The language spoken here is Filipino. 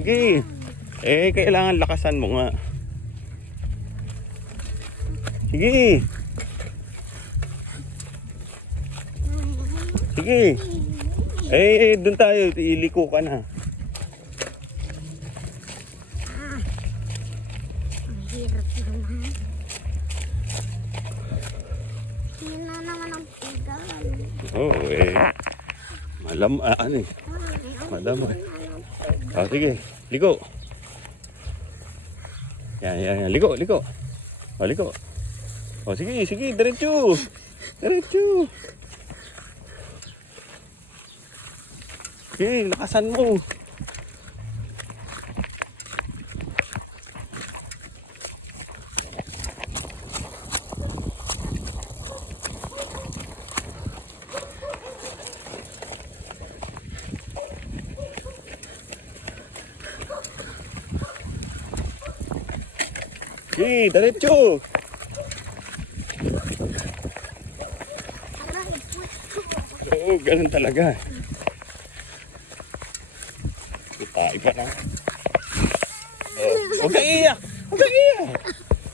Sige. Eh, kailangan lakasan mo nga. Sige. Sige. Eh, dun tayo. Iliko ka na. Ang hirap naman. Yun na naman ang pigal. Oo, eh. Ano eh. Madam. Oh, sige. Liko. Yan. Liko. Oh, liko. Oh, sige. Diretso. Sige, lakasan mo. Sige, diretso. Oo, ganun talaga. Tayo pa na. Oh, huwag kang iyak.